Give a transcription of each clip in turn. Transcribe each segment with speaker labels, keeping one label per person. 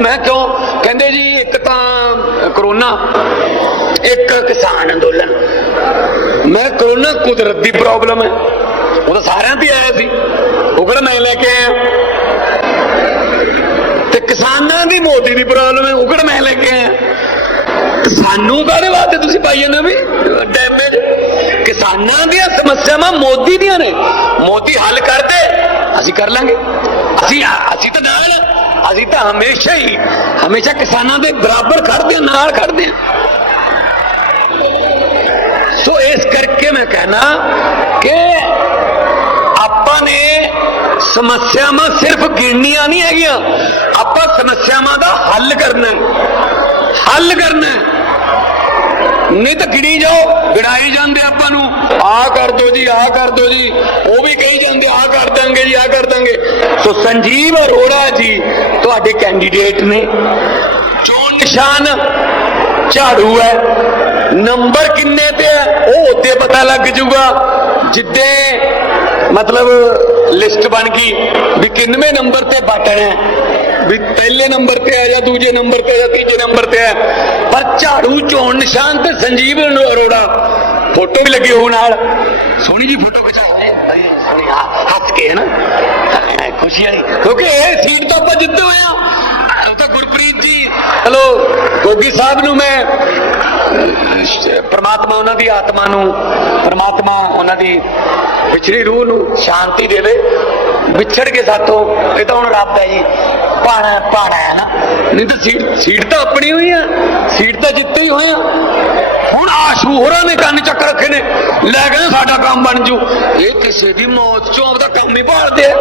Speaker 1: ਮੈਂ ਕਿਉਂ? ਕਹਿੰਦੇ ਜੀ, ਇੱਕ ਤਾਂ ਕਰੋਨਾ, ਇੱਕ ਕਿਸਾਨ ਅੰਦੋਲਨ। ਮੈਂ ਕਰੋਨਾ ਕੁਦਰਤ ਦੀ ਪ੍ਰੋਬਲਮ ਹੈ। ਉਹ ਤਾਂ ਸਾਰਿਆਂ ਤੇ ਆਇਆ ਸੀ। ਉਹ ਕਿਹੜਾ ਮੈਂ ਲੈ ਕੇ ਆਇਆ। ਤੇ ਕਿਸਾਨਾਂ ਦੀ ਮੋਦੀ ਦੀ ਪ੍ਰੋਬਲਮ ਹੈ। ਉਹ ਕਿਹੜਾ ਮੈਂ ਲੈ ਕੇ ਆਇਆ। ਸਾਨੂੰ ਕਾਹਦੇ ਵਾਸਤੇ ਤੁਸੀਂ ਪਾਈ ਜਾਂਦੇ ਵੀ? ਡੈਮੇਜ ਕਿਸਾਨਾਂ ਦੀਆਂ ਸਮੱਸਿਆਵਾਂ ਮੋਦੀ ਦੀਆਂ ਨੇ। ਮੋਦੀ ਹੱਲ ਕਰਦੇ, ਅਸੀਂ ਕਰ ਲਾਂਗੇ। ਅਸੀਂ ਅਸੀਂ ਤਾਂ ਨਾਲ ਅਸੀਂ ਤਾਂ ਹਮੇਸ਼ਾ ਹੀ, ਹਮੇਸ਼ਾ ਕਿਸਾਨਾਂ ਦੇ ਬਰਾਬਰ ਖੜਦੇ ਹਾਂ ਨਾਲ ਖੜਦੇ ਹਾਂ ਸੋ ਇਸ ਕਰਕੇ ਮੈਂ ਕਹਿਣਾ ਕਿ ਆਪਾਂ ਨੇ ਸਮੱਸਿਆਵਾਂ ਸਿਰਫ ਗਿਣਨੀਆਂ ਨਹੀਂ ਹੈਗੀਆਂ, ਆਪਾਂ ਸਮੱਸਿਆਵਾਂ ਦਾ ਹੱਲ ਕਰਨਾ ਹੱਲ ਕਰਨਾ ਨਹੀਂ ਤਾਂ ਗਿਣੀ ਜਾਓ, ਗਿਣਾਈ ਜਾਂਦੇ ਆਪਾਂ ਨੂੰ ਆ ਕਰ ਦਿਓ ਜੀ ਆ ਕਰ ਦਿਓ ਜੀ, ਉਹ ਵੀ ਕਹੀ ਜਾਂਦੇ ਆ ਕਰ ਦਾਂਗੇ ਜੀ ਆ ਕਰ ਦਾਂਗੇ। ਸੋ ਸੰਜੀਵ ਅਰੋੜਾ ਜੀ ਤੁਹਾਡੇ ਕੈਂਡੀਡੇਟ ਨੇ। ਚੋਣ ਨਿਸ਼ਾਨ ਝਾੜੂ ਹੈ ਨੰਬਰ ਕਿੰਨੇ ਤੇ ਹੈ, ਉਹ ਉੱਤੇ ਪਤਾ ਲੱਗ ਜਾਊਗਾ। ਜਿੱਦੇ ਮਤਲਬ ਲਿਸਟ ਬਣ ਗਈ ਵੀ ਕਿੰਨਵੇਂ ਨੰਬਰ ਤੇ ਬਟਨ ਹੈ। ਵੀ ਪਹਿਲੇ ਨੰਬਰ ਤੇ ਆ ਜਾਂ ਦੂਜੇ ਨੰਬਰ ਤੇ ਜਾਂ ਤੀਜੇ ਨੰਬਰ ਤੇ ਹੈ। ਪਰ ਝਾੜੂ ਚੋਣ ਨਿਸ਼ਾਨ ਤੇ ਸੰਜੀਵ ਅਰੋੜਾ। ਫੋਟੋ ਵੀ ਲੱਗੀ ਹੋਊ ਨਾਲ। ਸੋਹਣੀ ਜੀ ਫੋਟੋ ਖਿਚਾਓ। ਬਈ ਹੱਸ ਕੇ, ਹੈ ਖੁਸ਼ੀ ਆਈ ਕਿਉਂਕਿ ਇਹ ਸੀਟ ਤਾਂ ਆਪਾਂ ਜਿੱਤੇ ਹੋਏ ਆ। ਉਹ ਤਾਂ ਗੁਰਪ੍ਰੀਤ ਜੀ, ਹਲੋ, ਗੋਗੀ ਸਾਹਿਬ ਨੂੰ ਮੈਂ, ਪਰਮਾਤਮਾ ਉਹਨਾਂ ਦੀ ਆਤਮਾ ਨੂੰ, ਪਰਮਾਤਮਾ ਉਹਨਾਂ ਦੀ ਵਿਛੜੀ ਰੂਹ ਨੂੰ ਸ਼ਾਂਤੀ ਦੇਵੇ। ਵਿਛੜ ਕੇ ਸਾਥੋਂ, ਇਹ ਤਾਂ ਹੁਣ ਰੱਬ ਹੈ ਜੀ। ਪਾਣਾ ਪਾਣਾ ਹੈ ਨਾ। ਨਹੀਂ ਤਾਂ ਸੀਟ ਸੀਟ ਤਾਂ ਆਪਣੀ ਹੋਈ ਆ। ਸੀਟ ਤਾਂ ਜਿੱਤੇ ਹੀ ਹੋਏ ਆ। ਹੁਣ ਆਸ਼ੂ ਹੋਰਾਂ ਨੇ ਕੰਨ ਚੱਕ ਰੱਖੇ ਨੇ। ਲੈ ਕੇ ਸਾਡਾ ਕੰਮ ਬਣ ਜੂ। ਇਹ ਕਿਸੇ ਦੀ ਮੌਤ ਚੋਂ ਆਪਦਾ ਕੰਮ ਹੀ ਭਾਲਦੇ ਆ।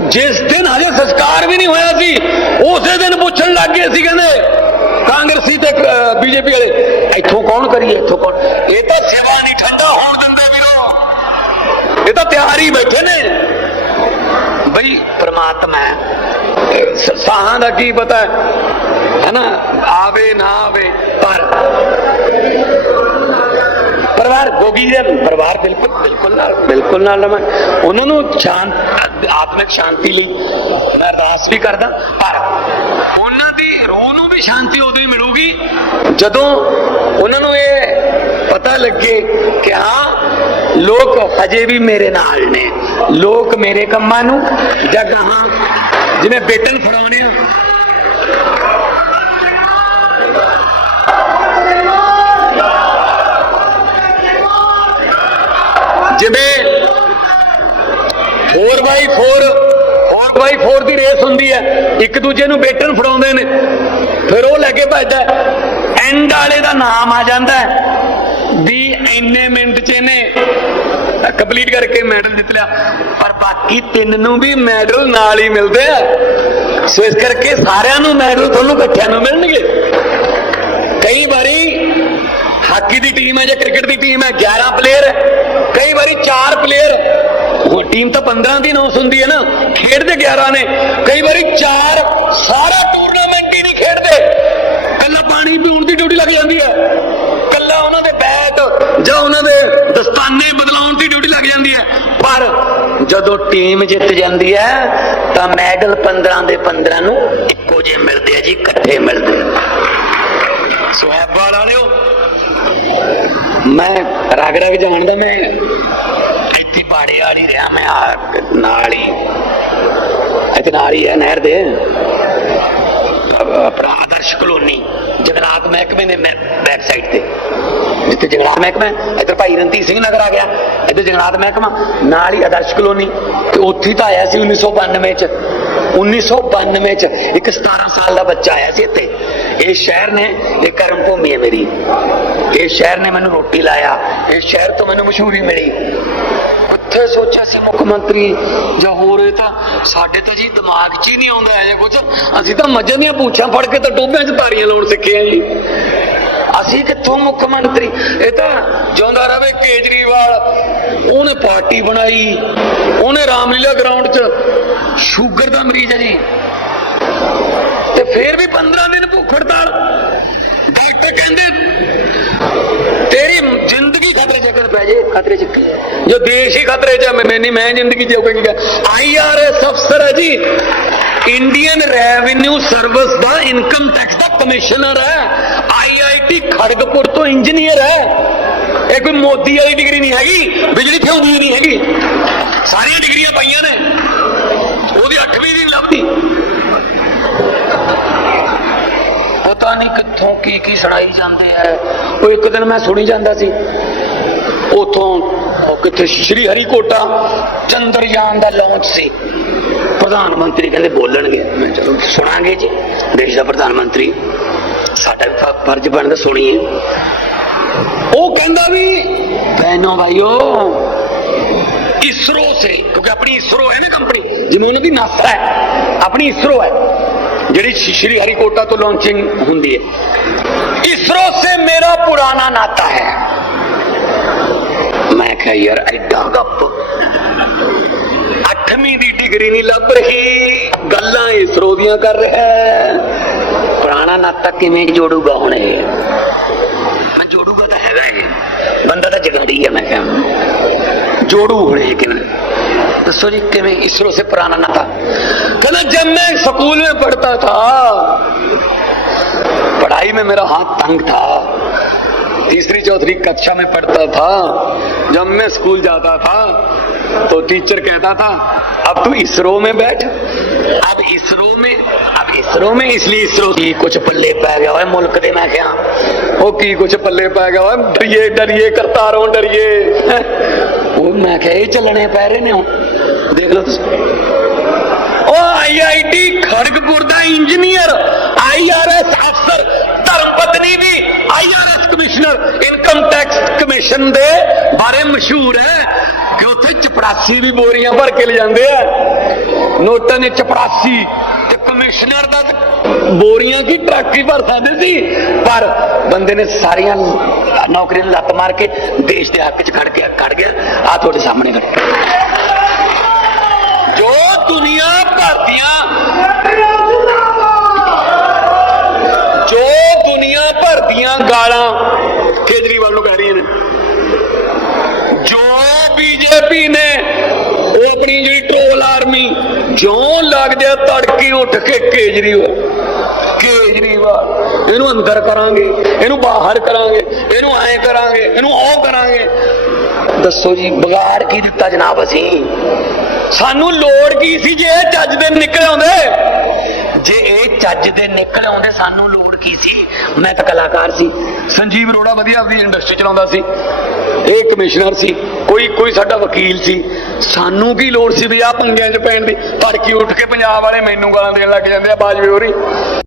Speaker 1: ਜਿਸ ਦਿਨ ਹਜੇ ਸੰਸਕਾਰ ਵੀ ਨਹੀਂ ਹੋਇਆ ਸੀ, ਉਸੇ ਦਿਨ ਪੁੱਛਣ ਲੱਗ ਗਏ ਸੀ ਕਹਿੰਦੇ, ਕਾਂਗਰਸੀ ਤੇ ਬੀਜੇਪੀ ਵਾਲੇ, ਇੱਥੋਂ ਕੌਣ ਕਰੀਏ, ਇੱਥੋਂ ਕੌਣ? ਇਹ ਤਾਂ ਸੇਵਾ ਨਹੀਂ ਠੰਡਾ ਹੋਣ ਦਿੰਦੇ ਵੀਰੋ। ਇਹ ਤਾਂ ਤਿਆਰ ਹੀ ਬੈਠੇ ਨੇ। ਬਈ, ਪ੍ਰਮਾਤਮਾ ਸਾਹਾਂ ਦਾ ਕੀ ਪਤਾ ਹੈ? ਹੈਨਾ ਆਵੇ ਨਾ ਆਵੇ, ਪਰ ਪਰਿਵਾਰ ਗੋਗੀ ਦੇ ਪਰਿਵਾਰ ਬਿਲਕੁਲ ਬਿਲਕੁਲ ਨਾਲ ਬਿਲਕੁਲ ਨਾਲ ਲਵਾਂ। ਉਹਨਾਂ ਨੂੰ ਸ਼ਾਂਤ ਆਤਮਿਕ ਸ਼ਾਂਤੀ ਲਈ ਮੈਂ ਅਰਦਾਸ ਵੀ ਕਰਦਾ। ਪਰ ਉਹਨਾਂ ਦੀ ਰੂਹ ਨੂੰ ਵੀ ਸ਼ਾਂਤੀ ਉਦੋਂ ਹੀ ਮਿਲੂਗੀ ਜਦੋਂ ਉਹਨਾਂ ਨੂੰ ਇਹ ਪਤਾ ਲੱਗੇ ਕਿ ਹਾਂ, ਲੋਕ ਹਜੇ ਵੀ ਮੇਰੇ ਨਾਲ ਨੇ। ਲੋਕ ਮੇਰੇ ਕੰਮਾਂ ਨੂੰ ਜਾਂ ਗਾਹਾਂ ਜਿਵੇਂ ਬੇਟਨ ਫੜਾਉਣੇ ਆ। ਜਿਵੇਂ 4x4 4x4 ਦੀ ਰੇਸ ਹੁੰਦੀ ਹੈ, ਇੱਕ ਦੂਜੇ ਨੂੰ ਬੇਟਨ ਫੜਾਉਂਦੇ ਨੇ। ਫਿਰ ਉਹ ਲੈ ਕੇ ਭੱਜਦਾ ਐਂਡ ਵਾਲੇ ਦਾ ਨਾਮ ਆ ਜਾਂਦਾ ਹੈ। ਵੀ ਇੰਨੇ ਮਿੰਟ ਚ ਇਹਨੇ ਕੰਪਲੀਟ ਕਰਕੇ ਮੈਡਲ ਜਿੱਤ ਲਿਆ। ਪਰ ਬਾਕੀ ਤਿੰਨ ਨੂੰ ਵੀ ਮੈਡਲ ਨਾਲ ਹੀ ਮਿਲਦੇ ਆ। ਸੋ ਇਸ ਕਰਕੇ ਸਾਰਿਆਂ ਨੂੰ ਮੈਡਲ ਤੁਹਾਨੂੰ ਇਕੱਠਿਆਂ ਨੂੰ ਮਿਲਣਗੇ। ਕਈ ਵਾਰੀ ਹਾਕੀ ਦੀ ਟੀਮ ਹੈ ਜਾਂ ਕ੍ਰਿਕਟ ਦੀ ਟੀਮ ਹੈ 11 ਪਲੇਅਰ ਕਈ ਵਾਰੀ 4 ਪਲੇਅਰ ਉਹ ਟੀਮ ਤਾਂ 15 ਦੀ ਨੌਸ ਹੁੰਦੀ ਹੈ ਨਾ। ਖੇਡਦੇ 11 ਨੇ। ਕਈ ਵਾਰੀ 4 ਸਾਰਾ ਜਾਂਦੀ ਹੈ। ਪਰ ਜਦੋਂ ਟੀਮ ਜਿੱਤ ਜਾਂਦੀ ਹੈ ਤਾਂ ਮੈਡਲ 15 ਦੇ 15 ਨੂੰ ਇੱਕੋ ਜਿਹੇ ਮਿਲਦੇ ਆ ਜੀ ਇਕੱਠੇ ਮਿਲਦੇ ਸੁਹਾਬਾ ਵਾਲਿਓ ਮੈਂ ਰਗ ਰਗ ਜਾਣਦਾ ਮੈਂ ਇੱਥੇ ਬਾੜੇ ਵਾਲੀ ਰਿਹਾ ਮੈਂ ਆ ਨਾਲ ਹੀ। ਇੱਥੇ ਨਾਲ ਹੀ ਹੈ ਨਹਿਰ ਦੇ। ਆਪਣਾ ਆਦਰਸ਼ ਕਲੋਨੀ। ਮਹਿਕਮੇ ਦੇ ਬੈਕ ਤੇ। ਜਿੱਥੇ ਜਗਰਾਤ ਮਹਿਕਮਾ ਇੱਧਰ ਭਾਈ ਰਣਜੀਤ ਸਿੰਘ ਨਗਰ ਆ ਗਿਆ। ਇੱਧਰ ਜਗਰਾਤ ਮਹਿਕਮਾ। ਨਾਲ ਹੀ ਆਦਰਸ਼ ਕਲੋਨੀ। ਤੇ ਉੱਥੇ ਤਾਂ ਆਇਆ ਸੀ 1992 ਚ। 1992 ਚ। ਇੱਕ 17 ਸਾਲ ਦਾ ਬੱਚਾ ਆਇਆ ਸੀ ਇੱਥੇ। ਇਹ ਸ਼ਹਿਰ ਨੇ, ਇਹ ਕਰਮ ਭੂਮੀ ਹੈ ਮੇਰੀ। ਇਹ ਸ਼ਹਿਰ ਨੇ ਮੈਨੂੰ ਰੋਟੀ ਲਾਇਆ। ਇਹ ਸ਼ਹਿਰ ਤੋਂ ਮੈਨੂੰ ਮਸ਼ਹੂਰੀ ਮਿਲੀ। ਉੱਥੇ ਸੋਚਿਆ ਸੀ ਮੁੱਖ ਮੰਤਰੀ ਜਾਂ ਹੋਰ ਇਹ ਤਾਂ ਸਾਡੇ ਤਾਂ ਜੀ ਦਿਮਾਗ 'ਚ ਹੀ ਨਹੀਂ ਆਉਂਦਾ ਇਹ ਕੁਝ ਅਸੀਂ ਤਾਂ ਮੱਝਾਂ ਦੀਆਂ ਪੂਛਾਂ ਫੜ ਕੇ ਤਾਂ ਟੋਭਿਆਂ 'ਚ ਤਾਰੀਆਂ ਲਾਉਣ ਸਿੱਖੇ ਆ ਜੀ। ਅਸੀਂ ਕਿੱਥੋਂ ਮੁੱਖ ਮੰਤਰੀ? ਇਹ ਤਾਂ ਜਿਉਂਦਾ ਰਵੇ ਕੇਜਰੀਵਾਲ। ਉਹਨੇ ਪਾਰਟੀ ਬਣਾਈ। ਉਹਨੇ ਰਾਮਲੀਲਾ ਗਰਾਊਂਡ 'ਚ ਸ਼ੂਗਰ ਦਾ ਮਰੀਜ਼ ਹੈ ਜੀ। ਤੇ ਫੇਰ ਵੀ 15 ਦਿਨ ਭੁੱਖ ਹੜਤਾਲ। ਡਾਕਟਰ ਕਹਿੰਦੇ ਖਤਰੇ 'ਚ ਅਗਰ ਪੈ ਜੇ ਖਤਰੇ 'ਚ। ਕੀ ਹੈ? ਜੋ ਦੇਸ਼ ਹੀ ਖਤਰੇ 'ਚ ਹੈ, ਮੈਂ ਨਹੀਂ ਮੈਂ ਜ਼ਿੰਦਗੀ ਜਿਉ ਕਹਿੰਗਾ ਆਈਆਰਐਸ ਅਫਸਰ ਹੈ ਜੀ। ਇੰਡੀਅਨ ਰੈਵਨਿਊ ਸਰਵਿਸ ਦਾ ਇਨਕਮ ਟੈਕਸ ਦਾ ਕਮਿਸ਼ਨਰ ਹੈ ਆਈਆਈਟੀ ਖੜਗਪੁਰ ਤੋਂ ਇੰਜੀਨੀਅਰ ਹੈ ਇਹ ਕੋਈ ਮੋਦੀ ਵਾਲੀ ਡਿਗਰੀ ਨਹੀਂ ਹੈਗੀ ਬਿਜਲੀ ਥਿਉਂਦੀ ਨਹੀਂ ਹੈਗੀ। ਸਾਰੀਆਂ ਡਿਗਰੀਆਂ ਪਾਈਆਂ ਨੇ। ਉਹਦੀ 8ਵੀਂ ਦੀ ਨਹੀਂ ਲੱਭਦੀ। ਪਤਾ ਨਹੀਂ ਕਿੱਥੋਂ ਕੀ ਕੀ ਸੁਣਾਈ ਜਾਂਦੇ ਆ। ਉਹ ਇੱਕ ਦਿਨ ਮੈਂ ਸੁਣੀ ਜਾਂਦਾ ਸੀ। ਉਥੋਂ ਉਹ ਕਿੱਥੇ ਸ਼੍ਰੀ ਹਰੀਕੋਟਾ ਚੰਦਰਯਾਨ ਦਾ ਲਾਂਚ ਸੀ ਪ੍ਰਧਾਨ ਮੰਤਰੀ ਕਹਿੰਦੇ ਬੋਲਣਗੇ ਮੈਂ ਚਲੋ ਸੁਣਾਂਗੇ ਜੀ ਦੇਸ਼ ਦਾ ਪ੍ਰਧਾਨ ਮੰਤਰੀ ਸਾਡਾ ਵੀ ਫ- ਫਰਜ਼ ਬਣਦਾ ਸੁਣੀਏ ਉਹ ਕਹਿੰਦਾ ਵੀ ਬਹਿਨੋ ਭਾਈਓ इसरो से क्योंकि अपनी इसरो है ना कंपनी जिमें उन्होंने नासा है अपनी इसरो है ਜਿਹੜੀ ਸ਼੍ਰੀ ਹਰੀਕੋਟਾ ਤੋਂ ਲਾਂਚਿੰਗ ਹੁੰਦੀ ਹੈ ਇਸਰੋ ਸੇ ਮੇਰਾ ਪੁਰਾਣਾ ਨਾਤਾ ਹੈ ਮੈਂ ਕਿਹਾ ਯਾਰ ਐਡਾ ਗੱਪ ਅੱਠਵੀਂ ਦੀ ਡਿਗਰੀ ਨਹੀਂ ਲੱਭ ਰਹੀ ਗੱਲਾਂ ਇਸਰੋ ਦੀਆਂ ਕਰ ਰਿਹਾ ਹੈ ਪੁਰਾਣਾ ਨਾਤਾ ਕਿਵੇਂ ਜੋੜੂਗਾ ਹੁਣ ਇਹ ਮੈਂ ਜੋੜੂਗਾ ਤਾਂ ਹੈਗਾ ਇਹ ਬੰਦਾ ਤਾਂ ਜਗਾੜੀ ਹੈ ਮੈਂ ਕਿਹਾ जोड़ू होने किन दसो जी किमें इसरो से पुराना ना था कहना जब मैं स्कूल में पढ़ता था पढ़ाई में मेरा हाथ तंग था तीसरी चौथी कक्षा में पढ़ता था जब मैं स्कूल जाता था तो टीचर कहता था अब तू इसरो में बैठ अब इसरो में अब इसरो में इसलिए इसरो की कुछ पल्ले पै गया है मुल्क दे मैं क्या ਉਹ ਕੀ ਕੁਛ ਪੱਲੇ ਪੈ ਗਿਆ ਓਏ ਡਰੀਏ ਡਰੀਏ ਕਰਤਾ ਰਹੋ ਡਰੀਏ ਉਹ ਮੈਂ ਕਿਹਾ ਇਹ ਚੱਲਣੇ ਪੈ ਰਹੇ ਨੇ ਹੁਣ ਦੇਖ ਲਓ ਤੁਸੀਂ ਉਹ ਆਈਆਈਟੀ ਖੜਗਪੁਰ ਦਾ engineer commissioner income tax commission ਦੇ ਬਾਰੇ ਮਸ਼ਹੂਰ ਹੈ ਕਿ ਉੱਥੇ ਚਪੜਾਸੀ ਵੀ ਬੋਰੀਆਂ ਭਰ ਕੇ ਲਿਜਾਂਦੇ ਆ। ਨੋਟਾਂ ਨੇ ਚਪੜਾਸੀ ਤੇ ਕਮਿਸ਼ਨਰ ਦਾ ਬੋਰੀਆਂ ਕੀ ਟਰੱਕ ਹੀ ਭਰ ਸਕਦੇ ਸੀ? ਪਰ ਬੰਦੇ ਨੇ ਸਾਰੀਆਂ ਨੌਕਰੀਆਂ ਲੱਤ ਮਾਰ ਕੇ ਦੇਸ਼ ਦੇ ਹੱਕ 'ਚ ਖੜ ਕੇ ਖੜ ਗਿਆ। ਆ ਤੁਹਾਡੇ ਸਾਹਮਣੇ ਖੜਾ। ਜੋ ਦੁਨੀਆ ਭਰ ਦੀਆਂ ਜੋ ਦੁਨੀਆ ਭਰ ਦੀਆਂ ਗਾਲਾਂ ਕੇਜਰੀਵਾਲ ਕਹਿ ਰਹੀਆਂ ਨੇ ਜੋ। ਬੀਜੇਪੀ ਨੇ, ਉਹ ਆਪਣੀ ਜਿਹੜੀ ਟ੍ਰੋਲ ਆਰਮੀ, ਜਿਉਂ ਲੱਗਦੇ ਤੜਕੀ ਉੱਠ ਕੇ ਕੇਜਰੀਵਾਲ ਕੇਜਰੀਵਾਲ, ਇਹਨੂੰ ਅੰਦਰ ਕਰਾਂਗੇ, ਇਹਨੂੰ ਬਾਹਰ ਕਰਾਂਗੇ, ਇਹਨੂੰ ਐ ਕਰਾਂਗੇ, ਇਹਨੂੰ ਉਹ ਕਰਾਂਗੇ। ਦੱਸੋ ਜੀ, ਵਿਗਾੜ ਕੀ ਦਿੱਤਾ ਜਨਾਬ ਅਸੀਂ? ਸਾਨੂੰ ਲੋੜ ਕੀ ਸੀ ਜੇ ਇਹ ਚੱਜ ਦੇ ਨਿਕਲ ਆਉਂਦੇ? ਜੇ ਇਹ ਚੱਜ ਦੇ ਨਿਕਲ ਆਉਂਦੇ, ਸਾਨੂੰ ਲੋੜ ਕੀ ਸੀ? ਮੈਂ ਤਾਂ ਕਲਾਕਾਰ ਸੀ। ਸੰਜੀਵ ਅਰੋੜਾ ਵਧੀਆ ਆਪਣੀ ਇੰਡਸਟਰੀ ਚਲਾਉਂਦਾ ਸੀ। ਇਹ ਕਮਿਸ਼ਨਰ ਸੀ। ਕੋਈ ਕੋਈ ਸਾਡਾ ਵਕੀਲ ਸੀ। ਸਾਨੂੰ ਕੀ ਲੋੜ ਸੀ ਵੀ ਆ ਪੰਗਿਆਂ 'ਚ ਪੈਣ ਦੀ? ਤੜਕੀ ਉੱਠ ਕੇ ਪੰਜਾਬ ਵਾਲੇ ਮੈਨੂੰ ਗਾਲਾਂ ਦੇਣ ਲੱਗ ਜਾਂਦੇ ਆ, ਬਾਜਵੇ ਹੋਰੀ।